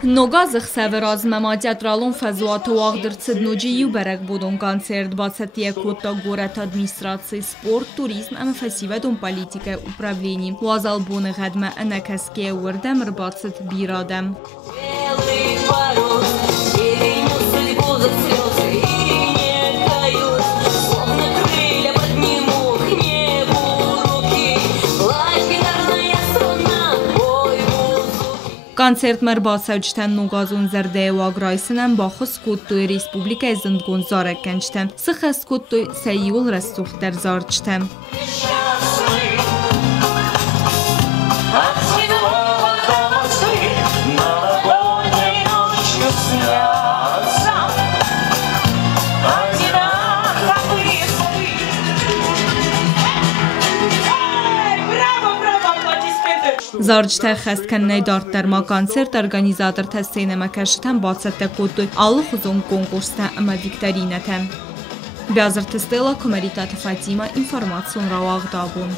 Նոգազը խսավը ռազմամա տեատրալուն ֆազուատը ուաղդր ծդնոջի յուբերակ բուդուն կոնցերտ բացատիեք ուտա գորատ администрации спорт, туризм, ամֆասիվեդուն պոլիտիկա ուպրավլենի ուազալ բունը ғադմա ընակասկե ուրդեմ ռբացըտ բիրադեմ Կոնցերտ մեր բացաճտեն նուգազուն զրդեյ ու ագրայսնեն բախը սկուտտույ ռեսպուբլիկայ զնդգուն զարեքենչտեն, սխը սկուտտույ սեյուլ ռեստուխտեր զարչտեն։ Զարջտեղ խեստքննեյ դարտերմա կոնցերտ организатор թեսցեյն էմակաշտեն բացատե կոտույ ալուխ ուզում կոնկուրստը ըմը վիկտորինը թեմ։ Բյազր թստելա կոմերիտատը Ֆատիմա ինվորմացիոն ռավաղ դաբուն։